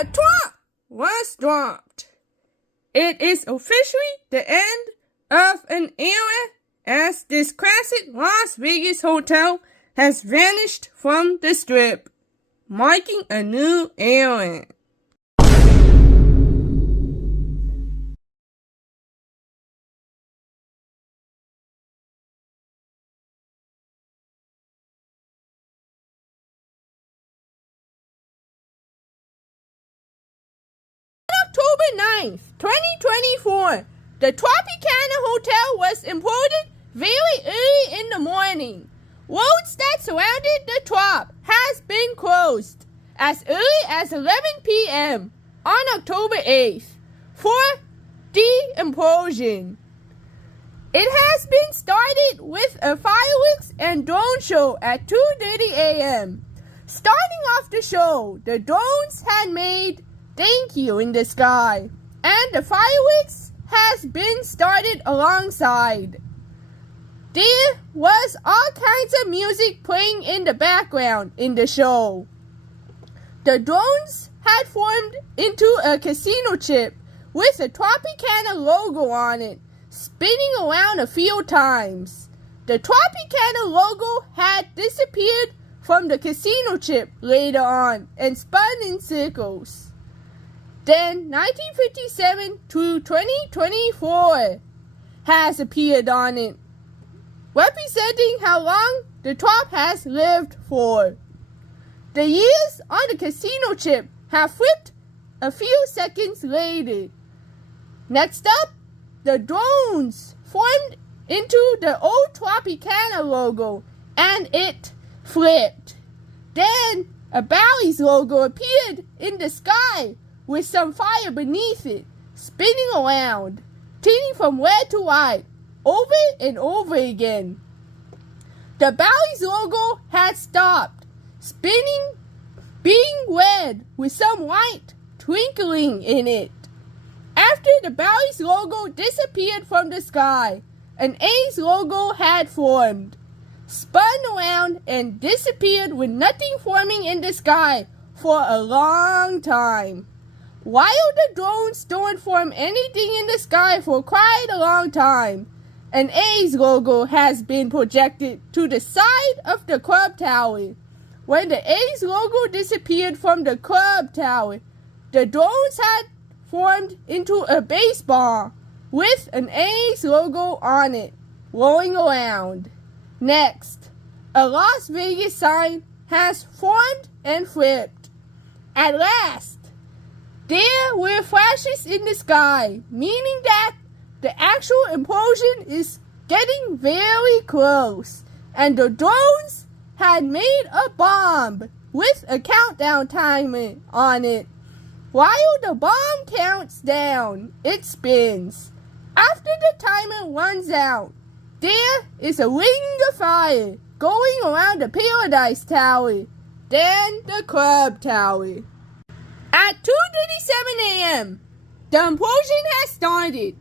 The Trop was dropped. It is officially the end of an era as this classic Las Vegas hotel has vanished from the Strip, marking a new era. October 9th, 2024, the Tropicana Hotel was imploded very early in the morning. Roads that surrounded the Trop has been closed as early as 11 p.m. on October 8th for the implosion. It has been started with a fireworks and drone show at 2:30 a.m. Starting off the show, the drones had made "Thank You" in the sky, and the fireworks has been started alongside. There was all kinds of music playing in the background in the show. The drones had formed into a casino chip with a Tropicana logo on it, spinning around a few times. The Tropicana logo had disappeared from the casino chip later on and spun in circles. Then 1957 to 2024 has appeared on it, representing how long the Trop has lived for. The years on the casino chip have flipped a few seconds later. Next up, the drones formed into the old Tropicana logo and it flipped. Then a Bally's logo appeared in the sky with some fire beneath it, spinning around, turning from red to white, over and over again. The Bally's logo had stopped spinning, being red with some white twinkling in it. After the Bally's logo disappeared from the sky, an A's logo had formed, spun around and disappeared with nothing forming in the sky for a long time. While the drones don't form anything in the sky for quite a long time, an A's logo has been projected to the side of the club tower. When the A's logo disappeared from the club tower, the drones had formed into a baseball with an A's logo on it, rolling around. Next, a Las Vegas sign has formed and flipped. At last, there were flashes in the sky, meaning that the actual implosion is getting very close, and the drones had made a bomb with a countdown timer on it. While the bomb counts down, it spins. After the timer runs out, there is a ring of fire going around the Paradise Tower, then the Club Tower. At 2:37 a.m., the implosion has started,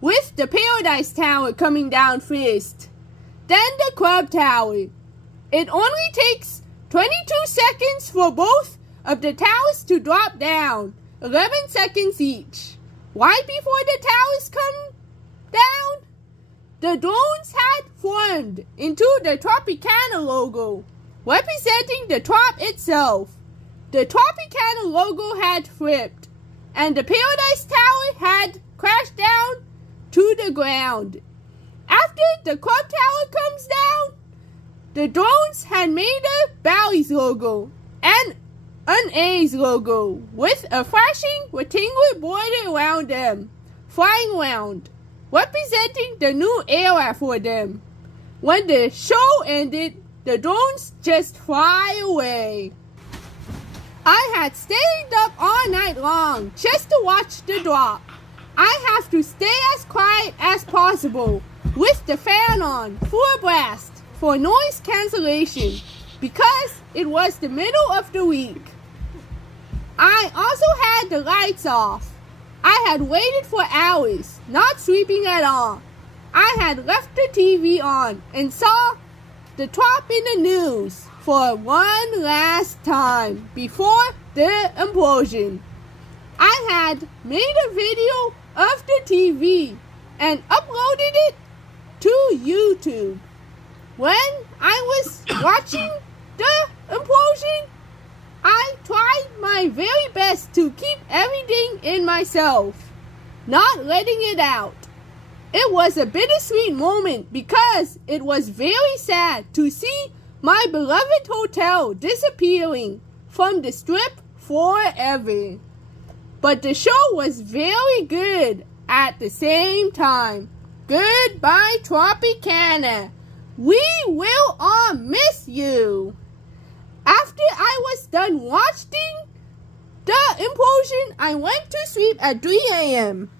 with the Paradise Tower coming down first, then the Club Tower. It only takes 22 seconds for both of the towers to drop down, 11 seconds each. Right before the towers come down, the drones had formed into the Tropicana logo, representing the Trop itself. The Tropicana logo had flipped, and the Paradise Tower had crashed down to the ground. After the Club Tower comes down, the drones had made a Bally's logo and an A's logo with a flashing rectangular border around them, flying around, representing the new era for them. When the show ended, the drones just fly away. I had stayed up all night long just to watch the drop. I have to stay as quiet as possible with the fan on full blast for noise cancellation because it was the middle of the week. I also had the lights off. I had waited for hours, not sleeping at all. I had left the TV on and saw the Trop in the news for one last time before the implosion. I had made a video of the TV and uploaded it to YouTube. When I was watching the implosion, I tried my very best to keep everything in myself, not letting it out. It was a bittersweet moment because it was very sad to see my beloved hotel disappearing from the strip forever. But the show was very good at the same time. Goodbye, Tropicana. We will all miss you. After I was done watching the implosion, I went to sleep at 3 a.m.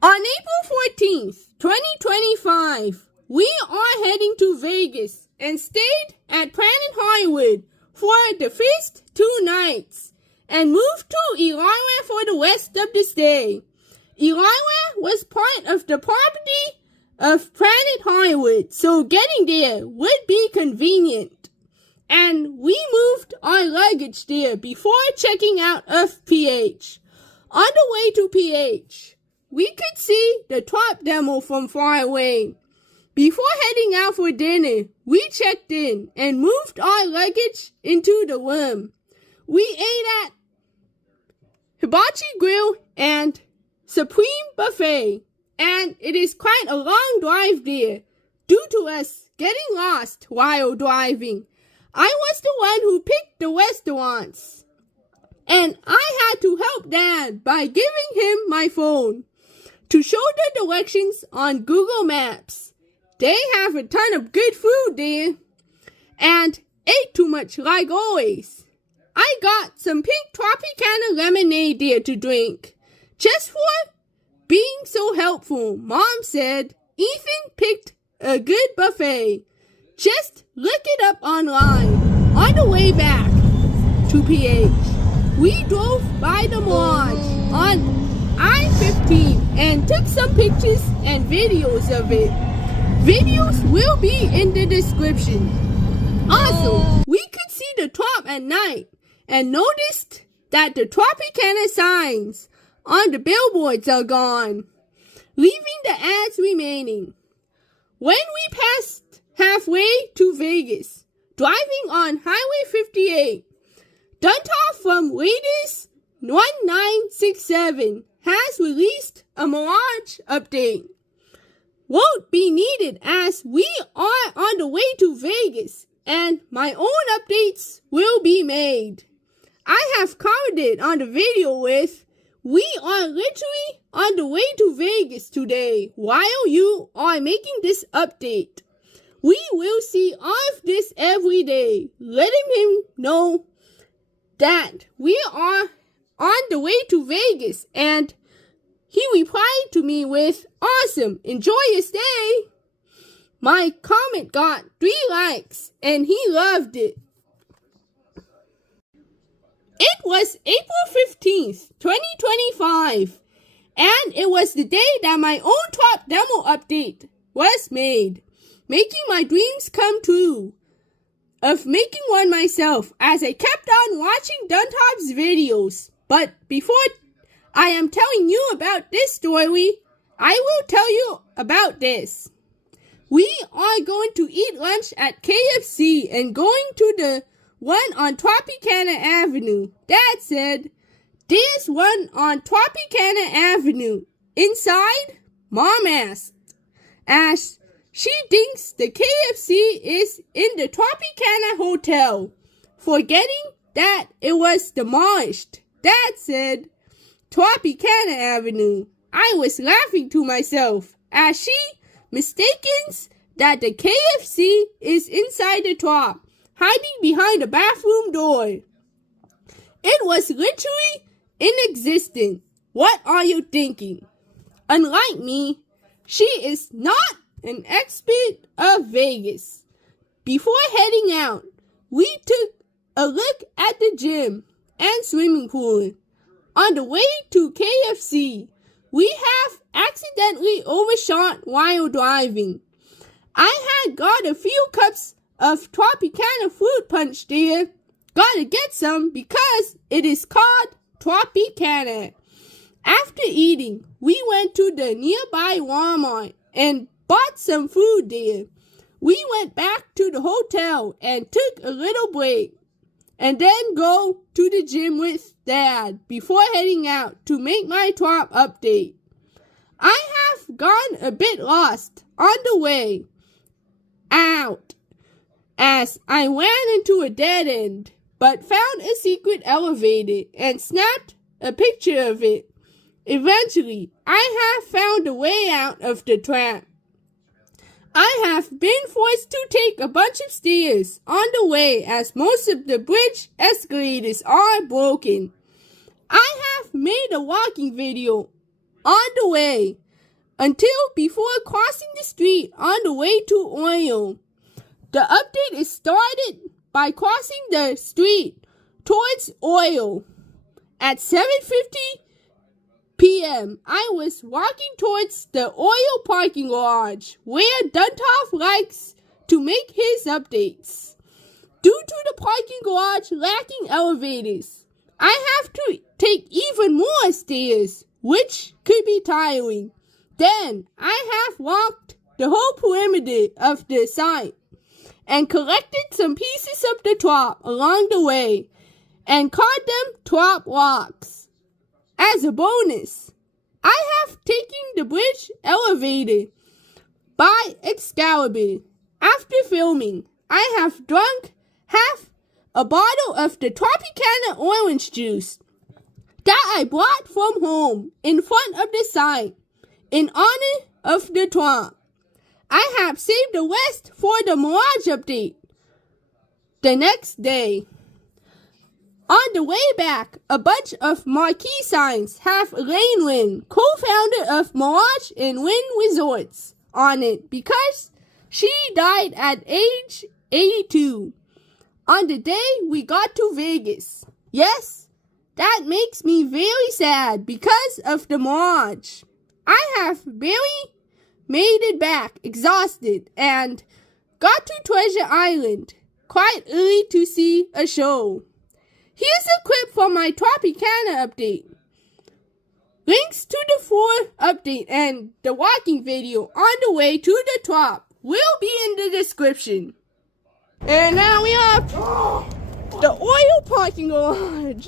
On April 14th, 2025, we are heading to Vegas and stayed at Planet Hollywood for the first 2 nights and moved to Illinois for the rest of the stay. Illinois was part of the property of Planet Hollywood, so getting there would be convenient. And we moved our luggage there before checking out of PH. On the way to PH, we could see the Trop demo from far away. Before heading out for dinner, we checked in and moved our luggage into the room. We ate at Hibachi Grill and Supreme Buffet, and it is quite a long drive there due to us getting lost while driving. I was the one who picked the restaurants, and I had to help Dad by giving him my phone to show the directions on Google Maps. They have a ton of good food there, and ate too much like always. I got some pink Tropicana lemonade there to drink, just for being so helpful. Mom said Ethan picked a good buffet. Just look it up online. On the way back to PH, we drove by the Mirage on I-15 and took some pictures and videos of it. Videos will be in the description. Also, we could see the Trop at night and noticed that the Tropicana signs on the billboards are gone, leaving the ads remaining. When we passed halfway to Vegas, driving on Highway 58, Duntov from Raiders 1967 has released a Mirage update. Won't be needed as we are on the way to Vegas and my own updates will be made. I have covered it on the video with we are literally on the way to Vegas today while you are making this update. We will see all of this every day, letting him know that we are on the way to Vegas, and he replied to me with, "Awesome, enjoy your stay." My comment got 3 likes, and he loved it. It was April 15th, 2025, and it was the day that my own Trop demo update was made, making my dreams come true of making one myself as I kept on watching Duntov's videos. But before I am telling you about this story, I will tell you about this. We are going to eat lunch at KFC and going to the one on Tropicana Avenue. Dad said, "There's one on Tropicana Avenue inside?" Mom asked, as she thinks the KFC is in the Tropicana Hotel, forgetting that it was demolished. Dad said, "Tropicana Avenue." I was laughing to myself as she mistakes that the KFC is inside the Trop, hiding behind the bathroom door. It was literally inexistent. What are you thinking? Unlike me, she is not an expert of Vegas. Before heading out, we took a look at the gym and swimming pool. On the way to KFC, we have accidentally overshot while driving. I Dad got a few cups of Tropicana fruit punch there. Gotta get some because it is called Tropicana. After eating, we went to the nearby Walmart and bought some food there. We went back to the hotel and took a little break, and then go to the gym with Dad before heading out to make my Trop update. I have gone a bit lost on the way out as I ran into a dead end, but found a secret elevator and snapped a picture of it. Eventually, I have found a way out of the trap. I have been forced to take a bunch of stairs on the way as most of the bridge escalators are broken. I have made a walking video on the way until before crossing the street on the way to Oil. The update is started by crossing the street towards Oil. At 7:50 p.m., I was walking towards the Oil parking garage where Duntov likes to make his updates. Due to the parking garage lacking elevators, I have to take even more stairs, which could be tiring. Then I have walked the whole perimeter of the site and collected some pieces of the Trop along the way and called them Trop rocks. As a bonus, I have taken the bridge elevator by Excalibur. After filming, I have drunk half a bottle of the Tropicana orange juice that I brought from home in front of the site in honor of the Trop. I have saved the rest for the Mirage update the next day. On the way back, a bunch of marquee signs have Elaine Wynn, co-founder of Mirage and Wynn Resorts, on it because she died at age 82 on the day we got to Vegas. Yes, that makes me very sad because of the Mirage. I have barely made it back exhausted and got to Treasure Island quite early to see a show. Here's a clip from my Tropicana update. Links to the full update and the walking video on the way to the Trop will be in the description. And now we have the Oil parking garage.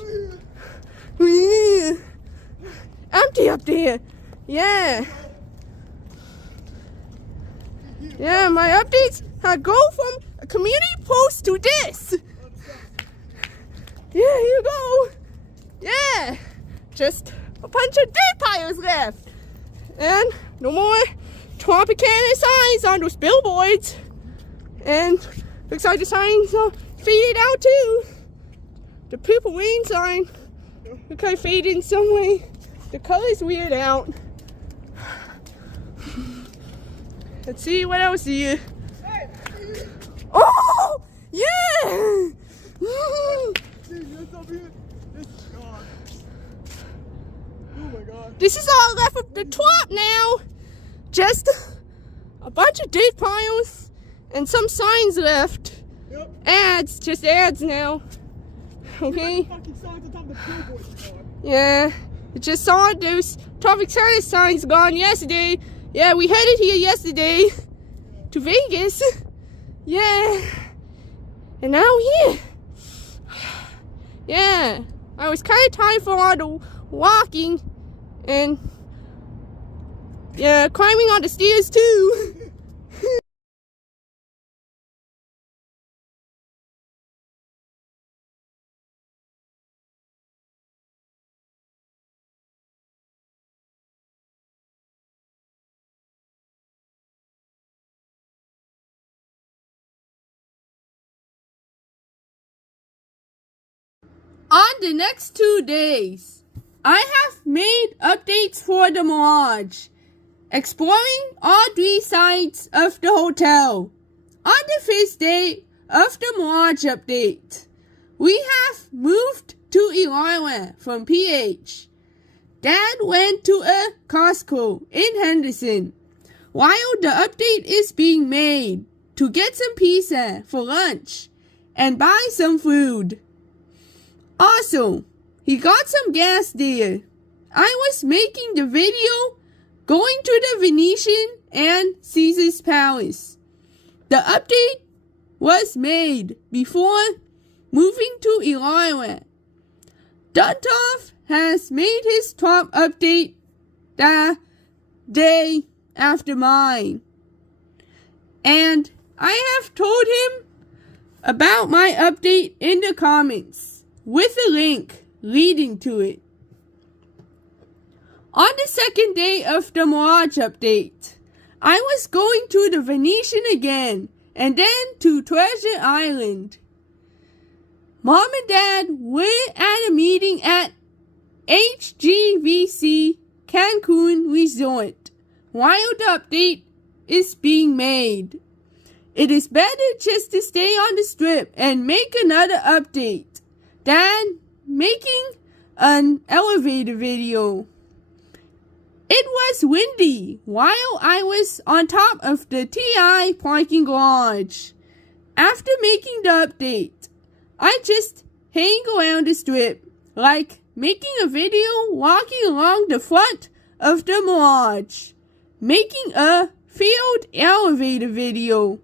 Empty up there. Yeah. Yeah, my updates go from a community post to this. Yeah, here you go. Yeah, just a bunch of dirt piles left. And no more Tropicana signs on those billboards. And looks like the signs are faded out too. The Purple Rain sign looks like faded in some way. The color's weird out. Let's see what else here. Oh, yeah! This is all left of the Trop now. Just a bunch of dirt piles and some signs left. Yep. Ads, just ads now. Okay. Yeah, I just saw those Tropicana signs gone yesterday. Yeah, we headed here yesterday to Vegas. Yeah, and now here. Yeah, I was kind of tired for all the walking and yeah, climbing on the stairs too. On the next 2 days, I have made updates for the Mirage, exploring all 3 sides of the hotel. On the first day of the Mirage update, we have moved to Ilana from PH. Dad went to a Costco in Henderson while the update is being made to get some pizza for lunch and buy some food. Also, he got some gas there. I was making the video going to the Venetian and Caesar's Palace. The update was made before moving to Ilara. Duntov has made his top update the day after mine. And I have told him about my update in the comments with a link leading to it. On the second day of the Mirage update, I was going to the Venetian again and then to Treasure Island. Mom and Dad were at a meeting at HGVC Cancun Resort while the update is being made. It is better just to stay on the strip and make another update than making an elevator video. It was windy while I was on top of the TI parking garage. After making the update, I just hang around the strip, like making a video walking along the front of the Mirage, making a field elevator video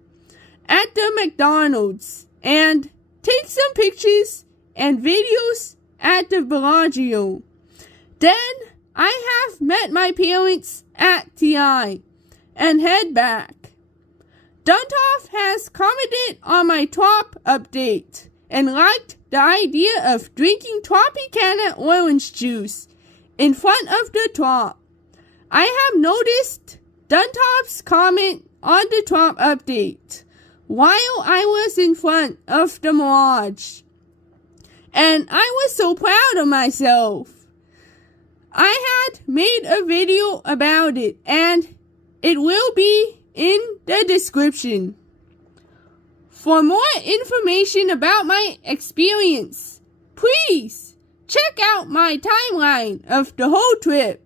at the McDonald's, and take some pictures and videos at the Bellagio. Then I have met my parents at TI and head back. Duntov has commented on my top update and liked the idea of drinking Tropicana orange juice in front of the top. I have noticed Duntov's comment on the top update while I was in front of the Mirage, and I was so proud of myself. I had made a video about it, and it will be in the description. For more information about my experience, please check out my timeline of the whole trip.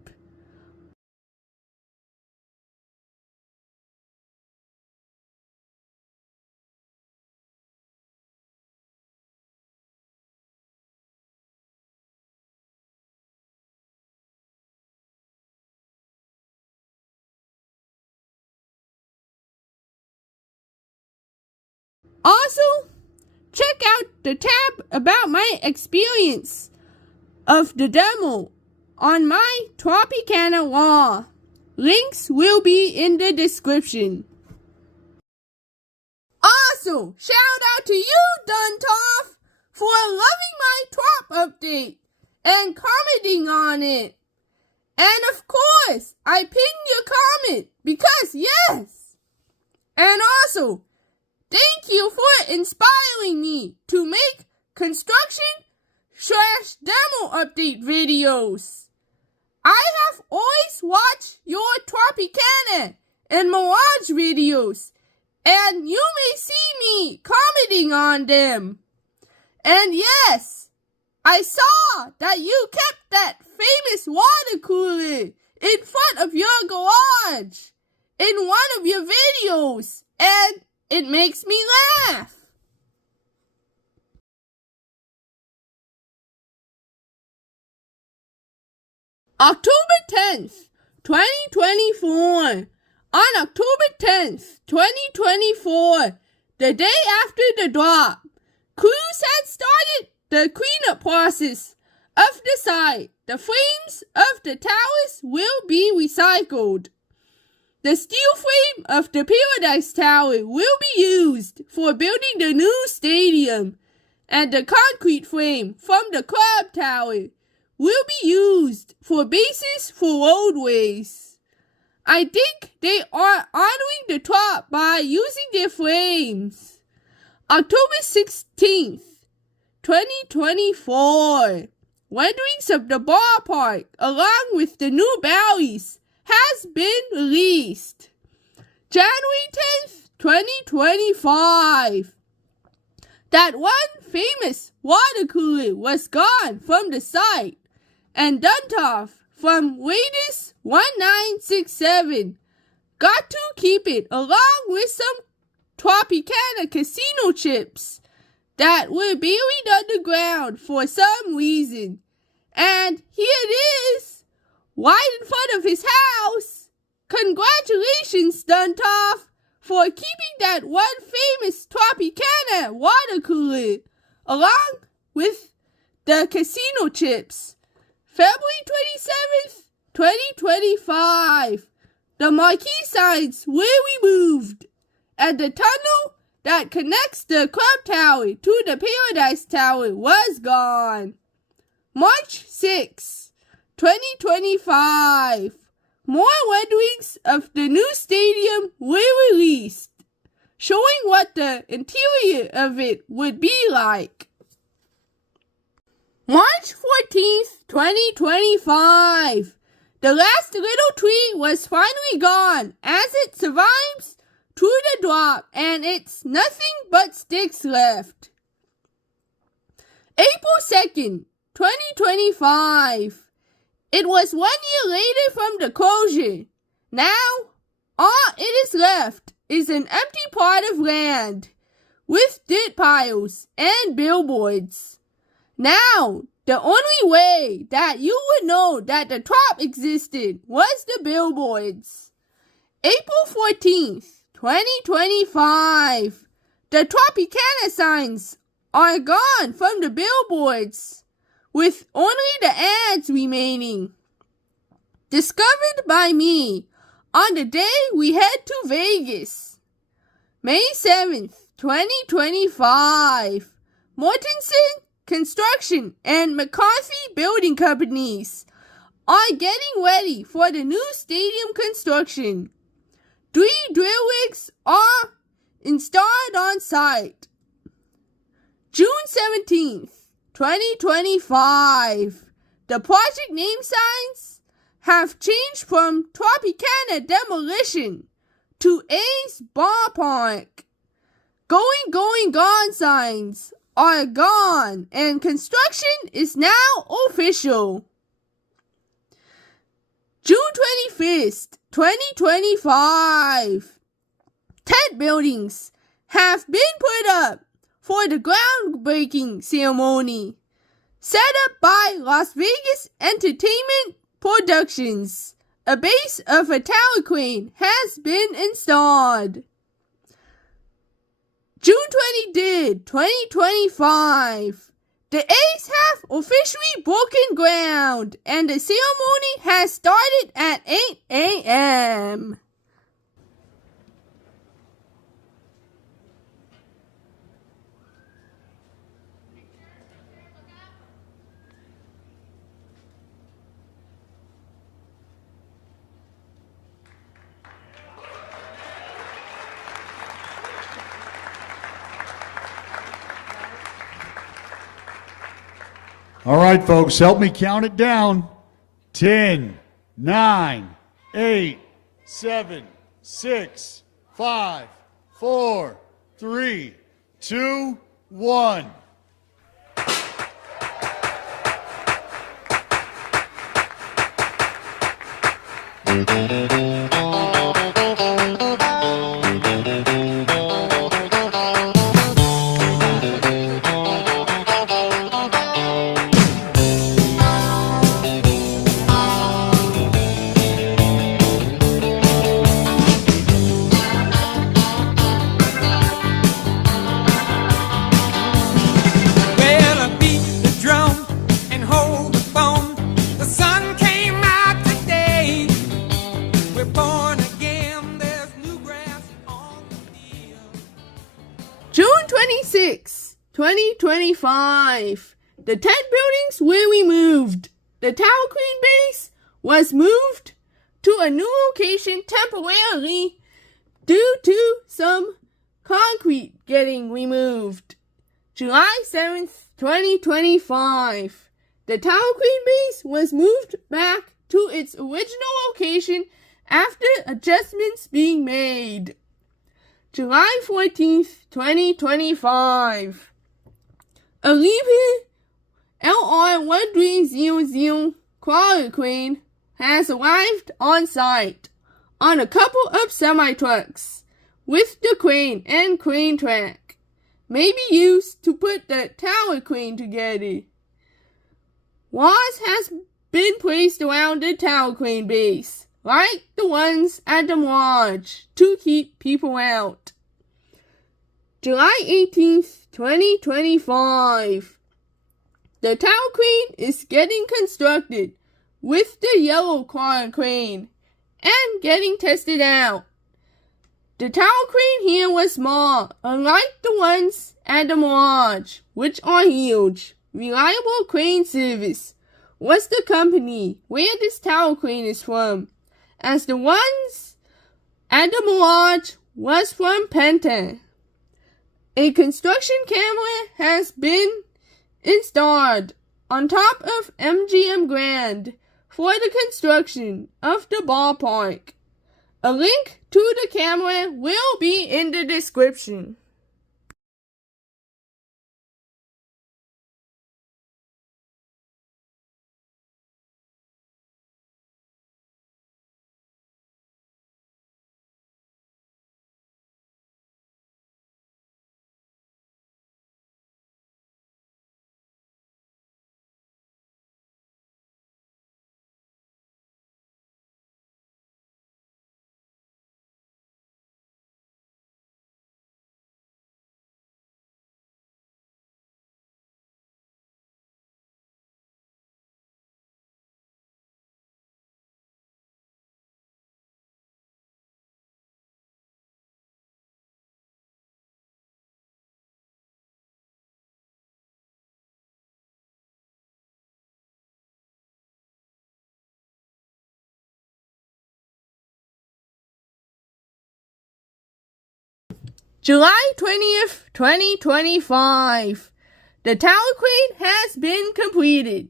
Also, check out the tab about my experience of the demo on my Tropicana wall. Links will be in the description. Also, shout out to you, Duntov, for loving my top update and commenting on it. And of course, I pinned your comment because yes. And also, thank you for inspiring me to make construction/demo update videos. I have always watched your Tropicana and Mirage videos, and you may see me commenting on them. And yes, I saw that you kept that famous water cooler in front of your garage in one of your videos, and it makes me laugh. October 10th, 2024. On October 10th, 2024, the day after the drop, crews had started the cleanup process of the site. The frames of the towers will be recycled. The steel frame of the Paradise Tower will be used for building the new stadium, and the concrete frame from the Club Tower will be used for bases for roadways. I think they are honoring the top by using their frames. October 16th, 2024. Renderings of the ballpark along with the new valleys has been released. January 10th, 2025. That one famous water cooler was gone from the site, and Duntov from Raiders 1967 got to keep it along with some Tropicana casino chips that were buried underground for some reason. And here it is, right in front of his house. Congratulations, Duntov, for keeping that one famous Tropicana water cooler, along with the casino chips. February 27th, 2025. The marquee signs were removed, and the tunnel that connects the Club Tower to the Paradise Tower was gone. March 6, 2025. More renderings of the new stadium were released, showing what the interior of it would be like. March 14th, 2025. The last little tree was finally gone as it survives through the drop, and it's nothing but sticks left. April 2nd, 2025. It was 1 year later from the closure. Now, all it is left is an empty plot of land with dirt piles and billboards. Now, the only way that you would know that the Trop existed was the billboards. April 14th, 2025. The Tropicana signs are gone from the billboards, with only the ads remaining. Discovered by me on the day we head to Vegas. May 7th, 2025. Mortensen Construction and McCarthy Building Companies are getting ready for the new stadium construction. 3 drill rigs are installed on site. June 17th, 2025. The project name signs have changed from Tropicana Demolition to A's Ballpark. Going, gone signs are gone, and construction is now official. June 21st, 2025. Tent buildings have been put up for the groundbreaking ceremony, set up by Las Vegas Entertainment Productions. A base of a tower crane has been installed. June 23rd, 2025. The A's have officially broken ground, and the ceremony has started at 8 a.m. All right, folks, help me count it down. 10, 9, 8, 7, 6, 5, 4, 3, 2, 1. June 26, 2025. The tent buildings were removed. The tower crane base was moved to a new location temporarily due to some concrete getting removed. July 7th, 2025. The tower crane base was moved back to its original location after adjustments being made. July 14th, 2025. A Reaper LR1300 crawler crane has arrived on site on a couple of semi-trucks with the crane and crane track, may be used to put the tower crane together. Walls has been placed around the tower crane base, like the ones at the lodge, to keep people out. July 18th, 2025. The tower crane is getting constructed with the yellow car crane and getting tested out. The tower crane here was small, unlike the ones at the lodge, which are huge. Reliable Crane Service was the company where this tower crane is from, as the ones at the lodge was from Penta. A construction camera has been installed on top of MGM Grand for the construction of the ballpark. A link to the camera will be in the description. July 20th, 2025. The tower crane has been completed.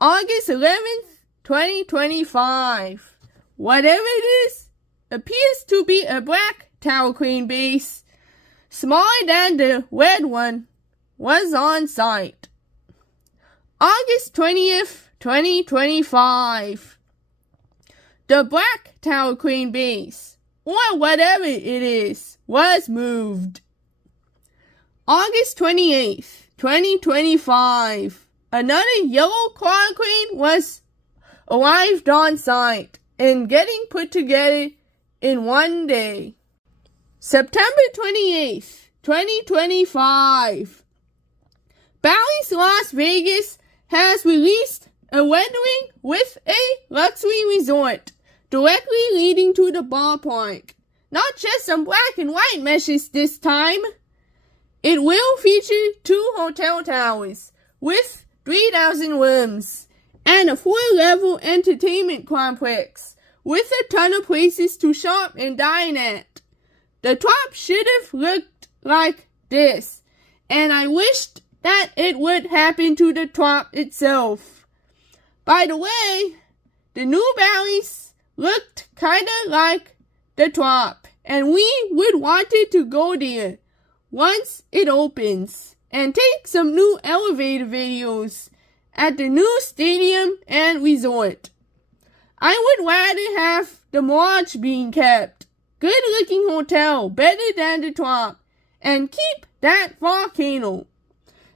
August 11th, 2025. Whatever it is, appears to be a black tower crane base, smaller than the red one, was on site. August 20th, 2025. The black tower crane base, or whatever it is, was moved. August 28th, 2025. Another yellow car crane was arrived on site and getting put together in one day. September 28th, 2025. Bally's Las Vegas has released a rendering with a luxury resort directly leading to the ballpark. Not just some black and white meshes this time. It will feature 2 hotel towers with 3,000 rooms and a 4-level entertainment complex with a ton of places to shop and dine at. The top should have looked like this, and I wished that it would happen to the top itself. By the way, the new Bally's looked kinda like the top, and we would wanted to go there once it opens and take some new elevator videos at the new stadium and resort. I would rather have the lodge being kept. Good looking hotel, better than the top, and keep that volcano,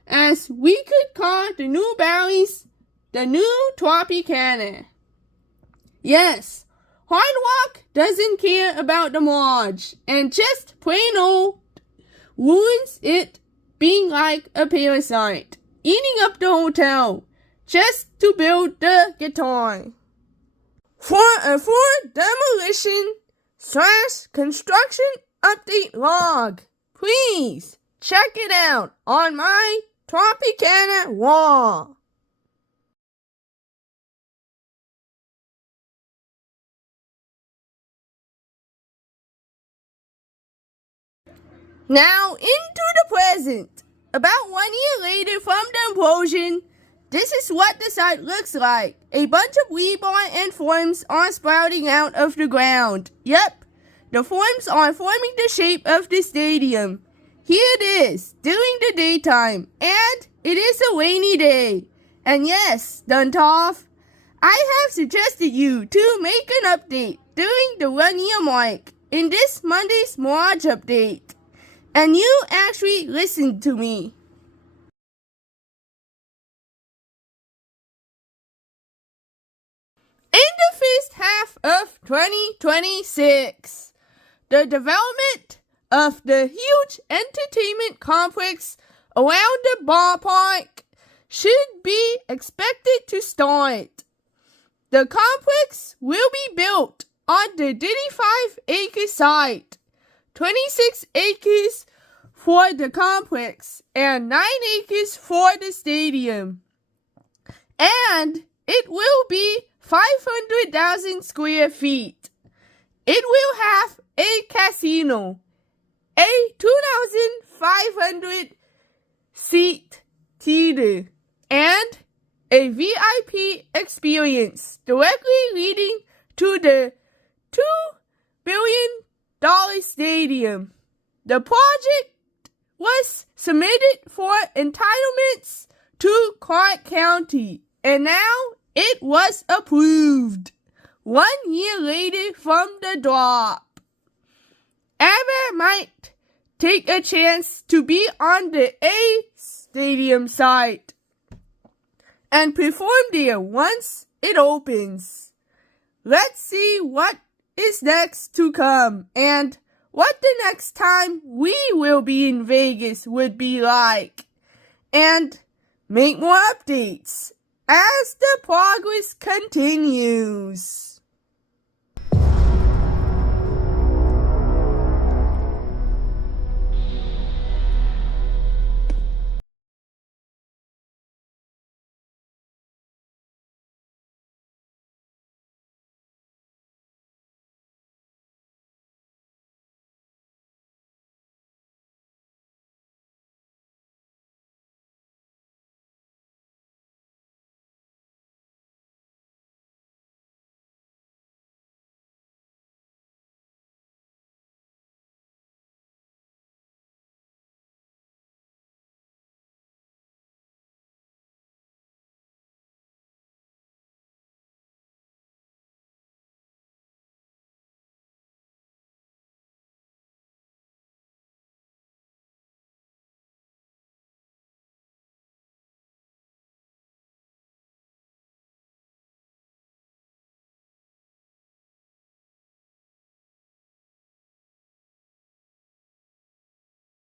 as we could call the new Bally's the new Tropicana. Yes, Hard Rock doesn't care about the lodge, and just plain old ruins it, being like a parasite, eating up the hotel, just to build the guitar. For a full demolition/construction update log, please check it out on my Tropicana wall. Now into the present. About 1 year later from the implosion, this is what the site looks like. A bunch of rebar and forms are sprouting out of the ground. Yep, the forms are forming the shape of the stadium. Here it is, during the daytime, and it is a rainy day. And yes, Duntov, I have suggested you to make an update during the 1 year mark in this Monday's Mirage update, and you actually listened to me. In the first half of 2026, the development of the huge entertainment complex around the ballpark should be expected to start. The complex will be built on the 35-acre site, 26 acres for the complex and 9 acres for the stadium. And it will be 500,000 square feet. It will have a casino, a 2,500 seat theater, and a VIP experience directly leading to the $2 billion stadium. The project was submitted for entitlements to Clark County, and now it was approved 1 year later from the drop. Ever might take a chance to be on the A stadium site and perform there once it opens. Let's see what is next to come and what the next time we will be in Vegas would be like, and make more updates as the progress continues.